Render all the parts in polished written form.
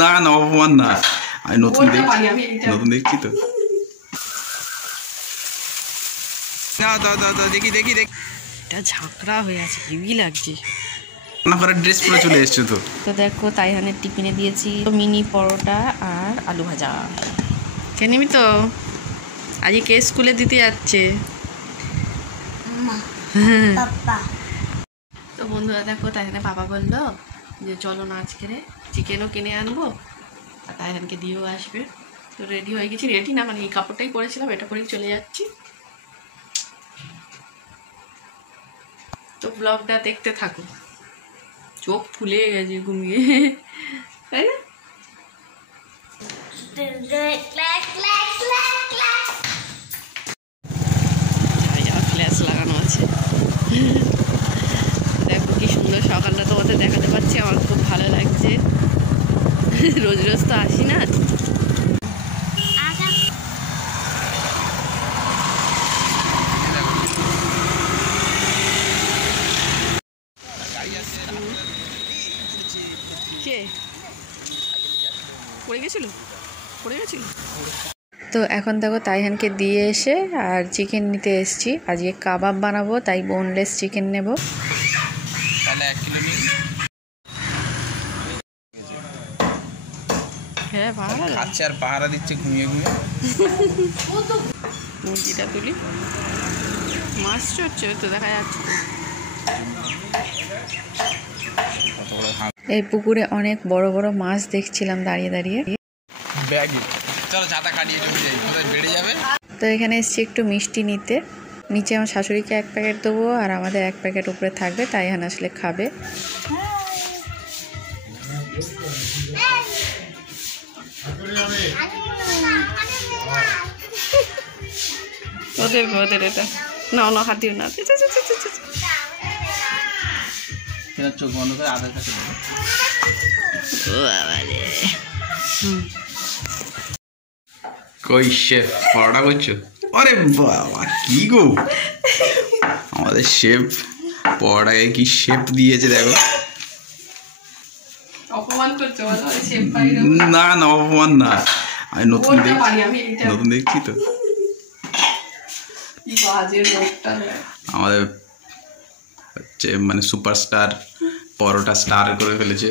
না না অপমান না, আমি নতুন দেখছি তো। দেখি দেখি দেখি, এটা ঝাঁকড়া হয়ে আছে, হেভি লাগছে। ড্রেস পরে চলে এসছো তো। তো দেখো তাইহানের টিফিনে দিয়েছি মিনি পরোটা আর আলু ভাজা। খেয়ে নিবি তো? আজকে কে স্কুলে দিতে যাচ্ছে? তো বন্ধুরা দেখো তাইহানে বাবা বললো যে চলো না আজকে চিকেনও কিনে আনবো আর তাইহানকে দিয়েও আসবে। তো রেডি হয়ে গেছি, রেডি না মানে এই কাপড়টাই পরেছিলাম, এটা করেই চলে যাচ্ছি। তো ব্লগটা দেখতে থাকো, চোখ ফুলে গেছে ঘুমিয়ে, তাই না? ফ্ল্যাশ লাগানো আছে, দেখো কি সুন্দর সকালটা তোমাদের দেখাতে পারছি, আমার খুব ভালো লাগছে। রোজ রোজ তো আসি না। কে পড়ে গেছিল? তো এখন দেখো তাইহানকে দিয়ে এসে আর চিকেন নিতে এসেছি। আজকে কাবাব বানাবো, তাই বোনলেস চিকেন নেব। হ্যাঁ খাচ্ছে আর পাহারা দিচ্ছে ঘুমিয়ে ঘুমিয়ে। মুরগিটা তুলি, মাছ চড়ছে তো দেখা যাচ্ছে। এই পুকুরে অনেক বড় বড় মাছ দেখছিলাম দাঁড়িয়ে দাঁড়িয়ে। তো এখানে এসছি একটু মিষ্টি নিতে। নিচে আমার শাশুড়িকে 1 প্যাকেট দেবো আর আমাদের 1 প্যাকেট উপরে থাকবে, তাই এখানে আসলে খাবে। ওদের এটা না হাত দিও না। চোখ বন্ধ করে আধার কাছে কই শেফ পরোটা করছো? আরে বাবা কি গো, আমাদের শেফ পরোটাকে কি শেপ দিয়েছে দেখো। অপমান করছো? না না অপমান না, আমি নতুন দেখছি তো। আমাদের হচ্ছে মানে সুপারস্টার পরোটা স্টার করে ফেলেছে।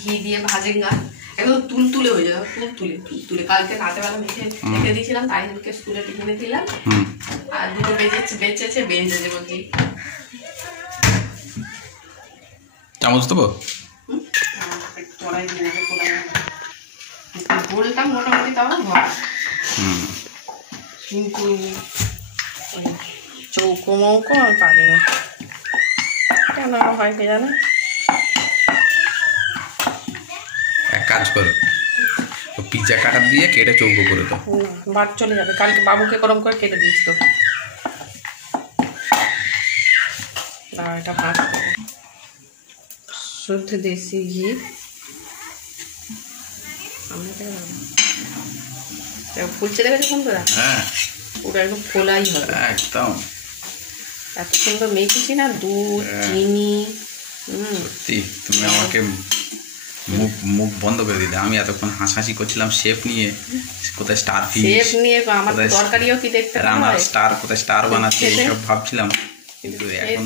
ঘি দিয়ে ভাজে গা একদম তুলতুলে হয়ে যাবে, তুলতুলে। কালকে রাতেবেলা মেখে রেখে দিয়েছিলাম, তাই ওকে স্কুলে টিফিনে দিলাম। আর দুটো বেঁচেছে বলছি। চামচ দেবো? বলতাম মোটামুটি তাও ঘর, কিন্তু চৌকো মৌকো আমি পারি না, কেন হয় কে জানে। এক কাজ করো, পিজ্জা কাটার দিয়ে কেটে চৌকো করে দাও। বাদ চলে যাবে, কালকে বাবুকে গরম করে কেটে দিস তো। এটা ভাত শুদ্ধ দেশি ঘি, ফুলছে দেখেছো বন্ধুরা? হ্যাঁ পুরো একদম ফোলাই হবে একদম। এত সুন্দর মেখেছি না, দুধ চিনি। সত্যি তুমি আমাকে মুখ বন্ধ করে দিলে। আমি এতক্ষণ হাসাহাসি করছিলাম শেফ নিয়ে, কোথায় স্টার ফিশ, শেফ নিয়ে আমার তরকারিও কি দেখতে রান্নার স্টার, কোথায় স্টার বানাচ্ছে এইসব ভাবছিলাম, কিন্তু এখন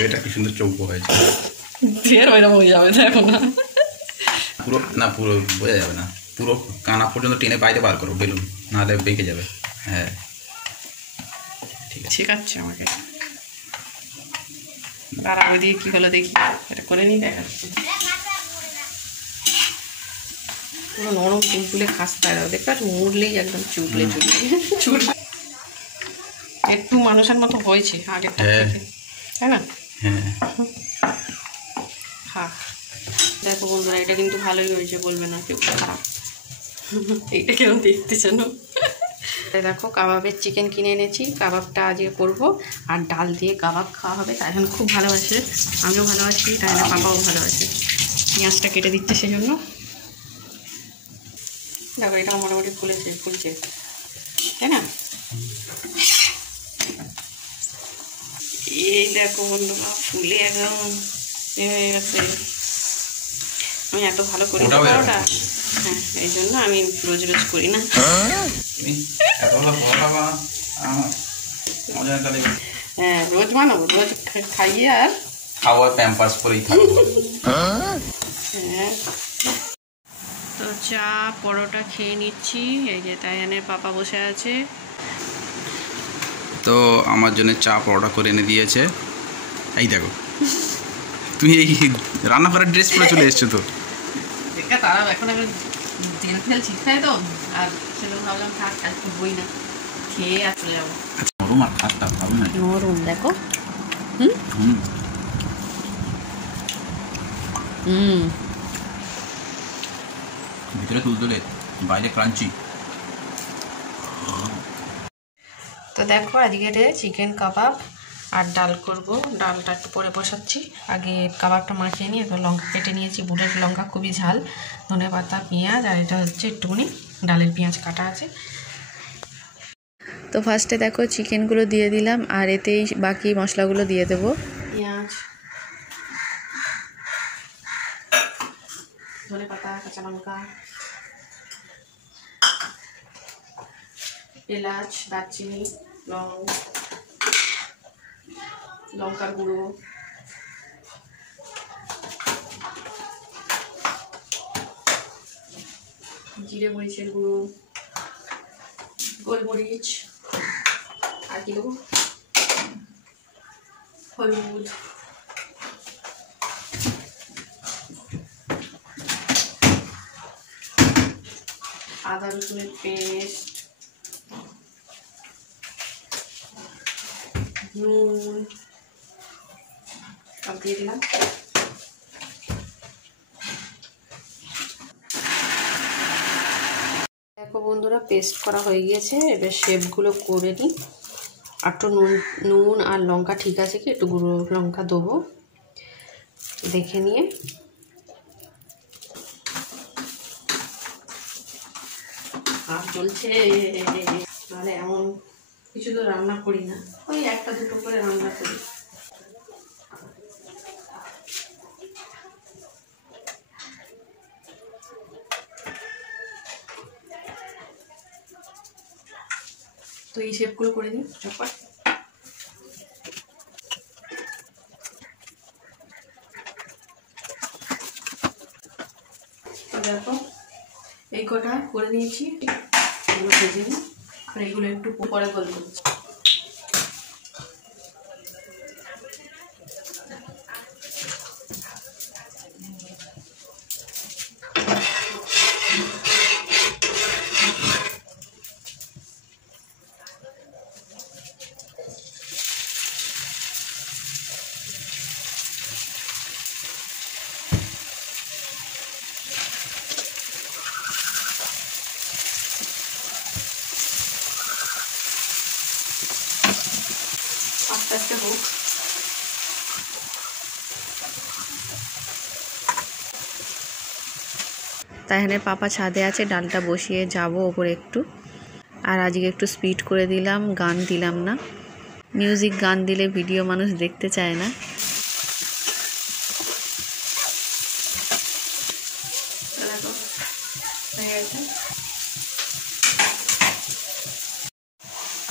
এটা কি সুন্দর চৌকো হয়েছে। হয়ে যাবে দেখো না, পুরো না পুরো বোঝা যাবে না, পুরো কানা পর্যন্ত টেনে বাইরে বার করো বেলুন, নাহলে বেঁকে যাবে। হ্যাঁ ঠিক আছে, আমাকে দাঁড়া ওই দিয়ে কী হলো দেখি, এটা করে নিই দেখাচ্ছি। পুরো নরম তুলতুলে খাস্তা দেখতে পাচ্ছ, মুড়লেই একদম চুটলে একটু মানুষের মতো হয়েছে আগের থেকে, তাই না? হ্যাঁ দেখো বন্ধুরা, এটা কিন্তু ভালোই হয়েছে, বলবে না কেউ খারাপ। এইটা কেউ দেখতে জানো, দেখো কাবাবের চিকেন কিনে এনেছি, কাবাবটা আজকে করব আর ডাল দিয়ে কাবাব খাওয়া হবে। তাই এখন খুব ভালোবাসে, আমিও ভালোবাসি, তাই না পাপাও ভালোবাসে। পেঁয়াজটা কেটে দিচ্ছে সেজন্য। দেখো এটা মোটামুটি ফুলছে তাই না? এই দেখো বন্ধুরা ফুলে একদম হয়ে গেছে। আমি এত ভালো করি পরোটা, হ্যাঁ এই জন্য আমি রোজ রোজ করি না। হ্যাঁ রোজ বানাবো, রোজ খাইয়ে আর খাওয়ার প্যাম্পার্স করেই থাকবো। হ্যাঁ তো চা পরোটা খেয়ে নিচ্ছি। এই যে তাইয়ানের পাপা বসে আছে। তো আমার জন্য চা পরোটা করে এনে দিয়েছে। এই দেখো তুমি এই রান্না করার ড্রেস পরে চলে এসছো তো। তারা এখন আমি তেল ফেল ছিটকাই তো, আর সেজন্য ভাবলাম থাক আজকে বই না, খেয়ে আর চলে যাবো। আচ্ছা নরম আর খাস্তা ভালো না, নরম দেখো। ভিতরে তুলতুলে বাইরে ক্রাঞ্চি। তো দেখো আজকে চিকেন কাবাব আর ডাল করব। ডালটা একটু পরে বসাচ্ছি, আগে কাবাবটা মাখিয়ে নিয়ে এবার লঙ্কা কেটে নিয়েছি, বুটের লঙ্কা খুবই ঝাল, ধনে পাতা পেঁয়াজ, আর এটা হচ্ছে একটুখানি ডালের পেঁয়াজ কাটা আছে। তো ফার্স্টে দেখো চিকেনগুলো দিয়ে দিলাম, আর এতেই বাকি মশলাগুলো দিয়ে দেবো। পেঁয়াজ, ধনে পাতা, কাঁচা লঙ্কা, এলাচ, দারচিনি, লঙ্কার গুঁড়ো, জিরে মরিচের গুঁড়ো, গোলমরিচ, আর কি দেবো, হলুদ, আদা রসুনের পেস্ট, নুন সব দিয়ে দিলাম। দেখো বন্ধুরা পেস্ট করা হয়ে গিয়েছে, এবার শেপগুলো করে নিই। আর একটু নুন আর লঙ্কা ঠিক আছে কি, একটু গুঁড়ো লঙ্কা দেবো দেখে নিয়ে। আর চলছে, নাহলে এমন কিছু তো রান্না করি না, ওই একটা দুটো করে রান্না করি। তো এই শেপগুলো করে নিই চটপট। দেখো এই কটা করে নিয়েছি, এগুলো ভেজে নিই, আর এগুলো একটু পরে গোল করছি। আস্তে আস্তে হোক। তাইহানে পাপা ছাদে আছে, ডালটা বসিয়ে যাব ওপরে একটু। আর আজকে একটু স্পিড করে দিলাম, গান দিলাম না। মিউজিক গান দিলে ভিডিও মানুষ দেখতে চায় না।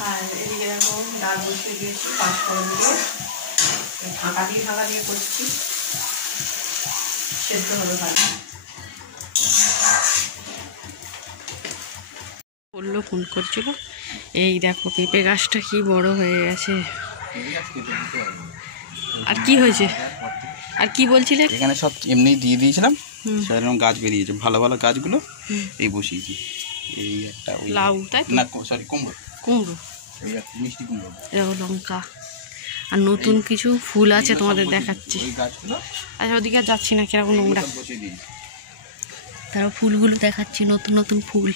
আর এদিকে দেখো ডাল বসিয়ে দিয়েছি, পাঁচফোড়ন দিয়ে ঢাকা দিয়ে করছি, সেদ্ধ হবে ভালো। বললো ফোন করছিল। এই দেখো পেঁপে গাছটা কি বড় হয়ে গেছে। আর কি হয়েছে, আর কি বলছিলে? এখানে সব এমনি দিয়ে দিয়েছিলাম, সেরকম গাছ বেরিয়েছে, ভালো ভালো গাছগুলো এই বসিয়েছি। এই একটা লাউ, তাই না সরি কুমড়ো, এই একটা মিষ্টি কুমড়ো, লঙ্কা, আর নতুন কিছু ফুল আছে তোমাদের দেখাচ্ছি। আচ্ছা ওদিকে আর যাচ্ছি না, কিরকম নোংরা। তারা ফুলগুলো দেখাচ্ছি, নতুন নতুন ফুল।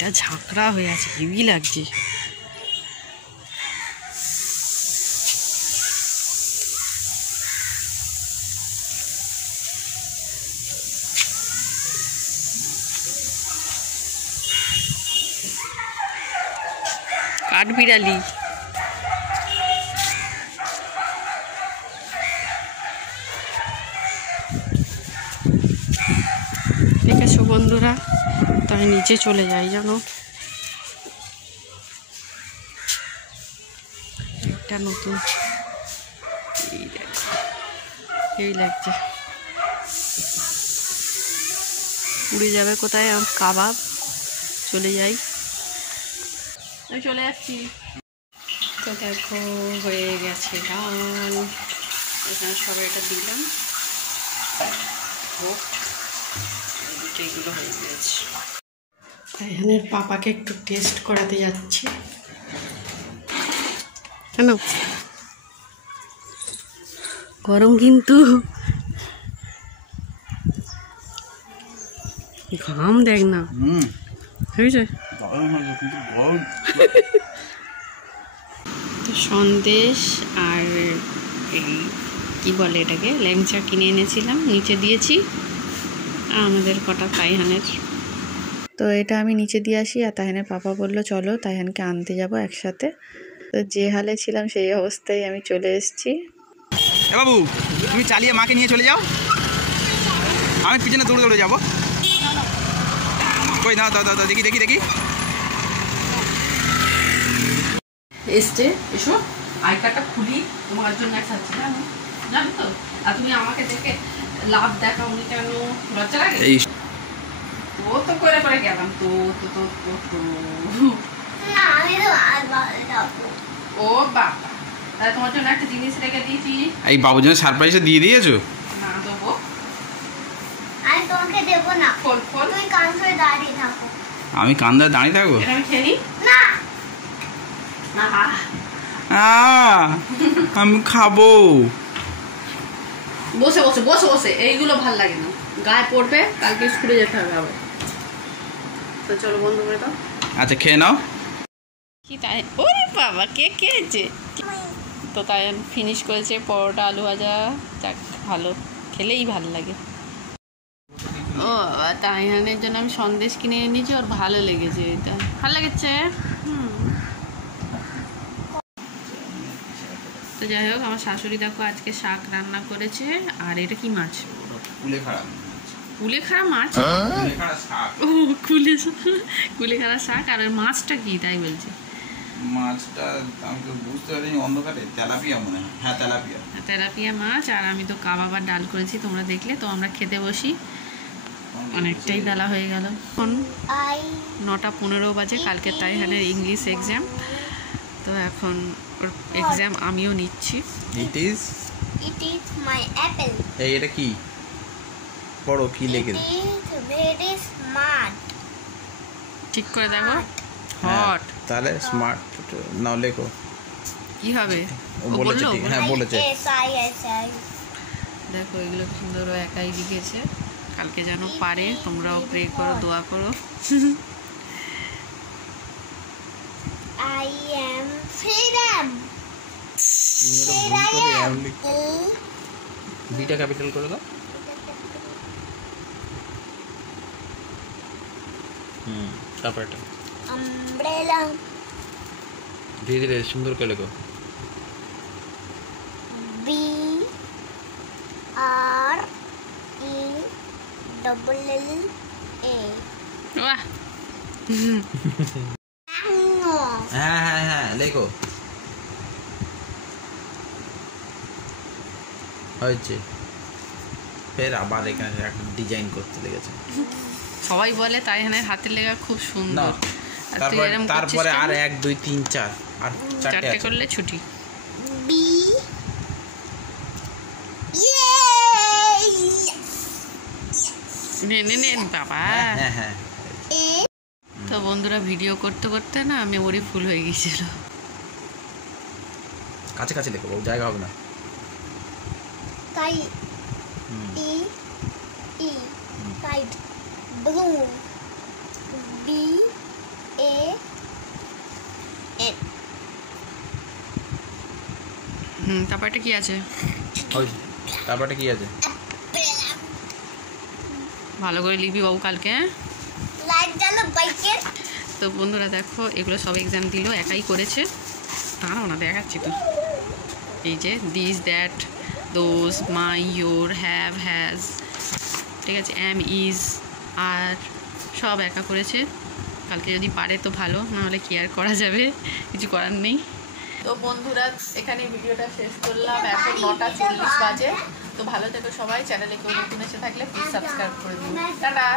এটা ঝাঁকড়া হয়ে আছে, হেভি লাগছে। কাঠবিড়ালি। ঠিক আছে বন্ধুরা, তো আমি নিচে চলে যাই, জানো একটা নতুন এই লাগছে, উড়ে যাবে কোথায় আমার কাবাব। চলে যাই, আমি চলে যাচ্ছি। তো দেখো হয়ে গেছে ডাল, এখানে সবাই এটা দিলাম, এগুলো হয়ে গেছে। তাই এখানে পাপাকে একটু টেস্ট করাতে যাচ্ছি। কেন গরম কিন্তু, ঘাম দেখ না হয়েছে। তো সন্দেশ আর এই কী বলে এটাকে, ল্যাংচা কিনে এনেছিলাম, নিচে দিয়েছি আমাদের কটা তাইহানের। তো এটা আমি নিচে দিয়ে আসি, আর তাইহানের পাপা বললো চলো তাইহানকে আনতে যাব একসাথে। তো যে হালে ছিলাম সেই অবস্থায় আমি চলে এসেছি। এ বাবু, তুমি চালিয়ে মাকে নিয়ে চলে যাও, আমি পিছনে দৌড়ে দৌড়ে যাবো। কই দাও দাও দাও, দেখি দেখি দেখি। এসছে, এসো আই কার্ডটা খুলি তোমার জন্য একটা আছে, জানো তো। আর তুমি আমাকে দেখে লাভ দেখাওনি কেন, লজ্জা লাগে? ও তো করে করে গেলাম তো তো তো তো তো ও বাবা, তাহলে তোমার জন্য একটা জিনিস রেখে দিয়েছি। এই বাবুর জন্য সারপ্রাইজে দিয়ে দিয়েছো? না দেবো, আমি তোমাকে দেবো না। ফল ফল, তুমি কান ধরে দাঁড়িয়ে থাকো। আমি কান ধরে দাঁড়িয়ে থাকবো? এটা আমি খেয়ে নিই না না। আমি খাবো বসে বসে বসে বসে, এইগুলো ভাল লাগে না, গায়ে পড়বে, কালকে স্কুলে যেতে হবে আবার। তো চলো বন্ধ করে দাও। আচ্ছা খেয়ে নাও। কি তাই, ওরে বাবা কে খেয়েছে? তো তাই ফিনিশ করেছে পরোটা আলু ভাজা, যাক ভালো, খেলেই ভালো লাগে। ও বাবা, তাইহানের জন্য আমি সন্দেশ কিনে এনেছি, ওর ভালো লেগেছে, এটা ভালো লেগেছে। তো যাই হোক, আমার শাশুড়ি দেখো আজকে শাক রান্না করেছে। আর এটা কি মাছ? কুলেখাড়া মাছ। ও কুলেখাড়া শাক। আর মাছটা কি তাই বলছে? মাছটা আমি তো বুঝতে পারিনি, অন্ধকারে তেলাপিয়া মনে হয়। হ্যাঁ তেলাপিয়া, তেলাপিয়া মাছ। আর আমি তো কাবাব আর ডাল করেছি, তোমরা দেখলে। তো আমরা খেতে বসি, অনেকটাই বেলা হয়ে গেল, এখন 9:15 বাজে। কালকে তাইহানের ইংলিশ এক্সাম, তো এখন ওর এক্সাম আমিও নিচ্ছি। It is my Apple. এই এটা কি পড়ো, কি লেখে? Very smart. ঠিক করে দেখো, হট। তাহলে স্মার্ট নাও লেখো, কি হবে? ও বলেছে ঠিক, হ্যাঁ বলেছে। দেখো এগুলো কি সুন্দর ও একাই লিখেছে, কালকে যেন পারে। তোমরাও প্রে করো, দোয়া করো। I am freedom. Beta capital করে দাও। তারপর এটা Umbrella. ধীরে ধীরে সুন্দর করে লেখো। B R E double L A. বাহ, হ্যাঁ হ্যাঁ হ্যাঁ লেখো, হয়েছে। ফের আবার এখানে একটা ডিজাইন করতে লেগেছে। সবাই বলে তাইহানের হাতের লেখা খুব সুন্দর। আর তুই এরকম তারপরে আর 1 2 3 4 আর চারটে চারটে করলে ছুটি। B. Yay! নে নে নে বাবা। হ্যাঁ হ্যাঁ। A. তো বন্ধুরা, ভিডিও করতে করতে না মেমোরি ফুল হয়ে গিয়েছিল। কাছে কাছে লেখো, জায়গা হবে না। Kite. E. E. Kite. Blue. B. তারপর এটা কি আছে? ওই তারপরটা কি আছে? ভালো করে লিখবি বাবু কালকে, হ্যাঁ? লাইট জ্বালো বাইকের। তো বন্ধুরা দেখো, এগুলো সব এক্সাম দিল, একাই করেছে। দাঁড়াও না, দেখাচ্ছি তো। এই যে this, that, those, my, your, have, has, ঠিক আছে, অ্যাম, ইজ, আর সব একা করেছে। কালকে যদি পারে তো ভালো, নাহলে কি আর করা যাবে, কিছু করার নেই। তো বন্ধুরা এখানে ভিডিওটা শেষ করলাম, এখন 9:40 বাজে। তো ভালো থেকো সবাই, চ্যানেলে কেউ নতুন এসে থাকলে প্লিজ সাবস্ক্রাইব করে দিন। টাটা।